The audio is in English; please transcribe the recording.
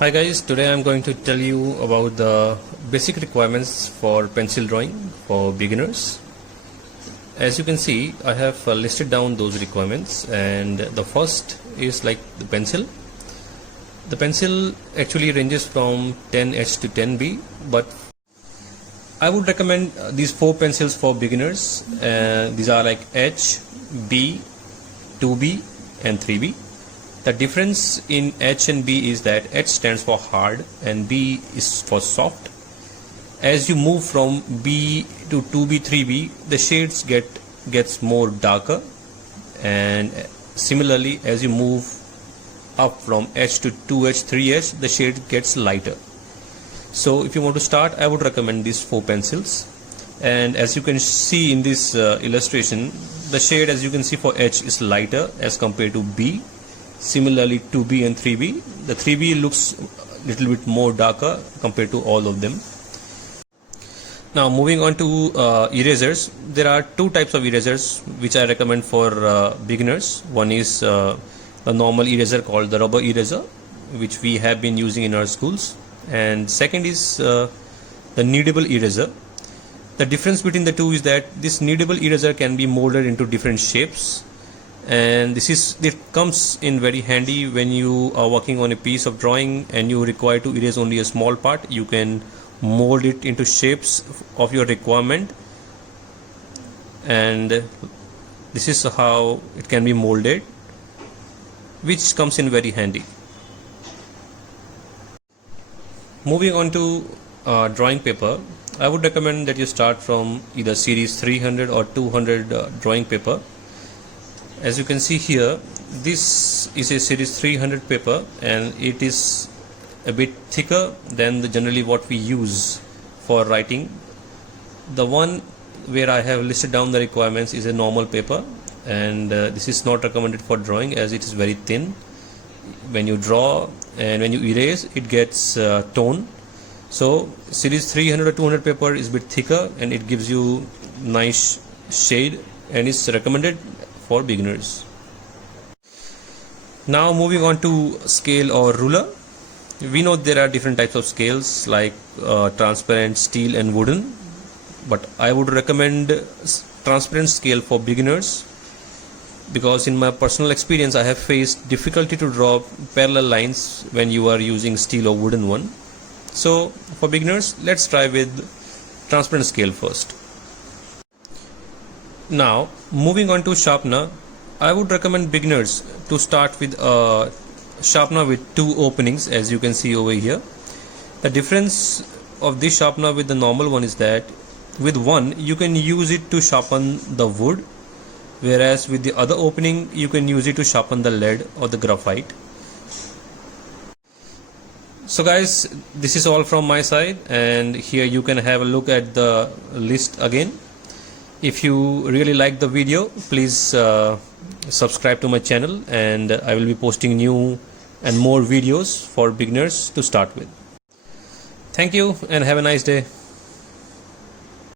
Hi guys, today I'm going to tell you about the basic requirements for pencil drawing for beginners. As you can see, I have listed down those requirements, and the first is like the pencil. The pencil actually ranges from 10H to 10B, but I would recommend these 4 pencils for beginners. These are like H, B, 2B and 3B. The difference in H and B is that H stands for hard and B is for soft. As you move from B to 2B, 3B, the shades gets more darker, and similarly as you move up from H to 2H, 3H, the shade gets lighter. So if you want to start, I would recommend these 4 pencils. And as you can see in this illustration, the shade, as you can see, for H is lighter as compared to B. Similarly 2B and 3B, the 3B looks a little bit more darker compared to all of them. Now moving on to erasers, there are 2 types of erasers which I recommend for beginners. One is the normal eraser called the rubber eraser, which we have been using in our schools, and second is the kneadable eraser. The difference between the two is that this kneadable eraser can be molded into different shapes, and it comes in very handy when you are working on a piece of drawing and you require to erase only a small part. You can mold it into shapes of your requirement, and this is how it can be molded, which comes in very handy. Moving on to drawing paper, I would recommend that you start from either series 300 or 200 drawing paper. As you can see here, this is a series 300 paper, and it is a bit thicker than generally what we use for writing. The one where I have listed down the requirements is a normal paper, and this is not recommended for drawing as it is very thin. When you draw and when you erase, it gets torn. So series 300 or 200 paper is a bit thicker and it gives you nice shade and is recommended for beginners. Now moving on to scale or ruler. We know there are different types of scales like transparent, steel and wooden, but I would recommend transparent scale for beginners because in my personal experience I have faced difficulty to draw parallel lines when you are using steel or wooden one. So for beginners, let's try with transparent scale first. Now moving on to sharpener, I would recommend beginners to start with a sharpener with 2 openings, as you can see over here. The difference of this sharpener with the normal one is that with one you can use it to sharpen the wood, whereas with the other opening you can use it to sharpen the lead or the graphite. So guys, this is all from my side, and here you can have a look at the list again. If you really like the video, please subscribe to my channel, and I will be posting new and more videos for beginners to start with. Thank you and have a nice day.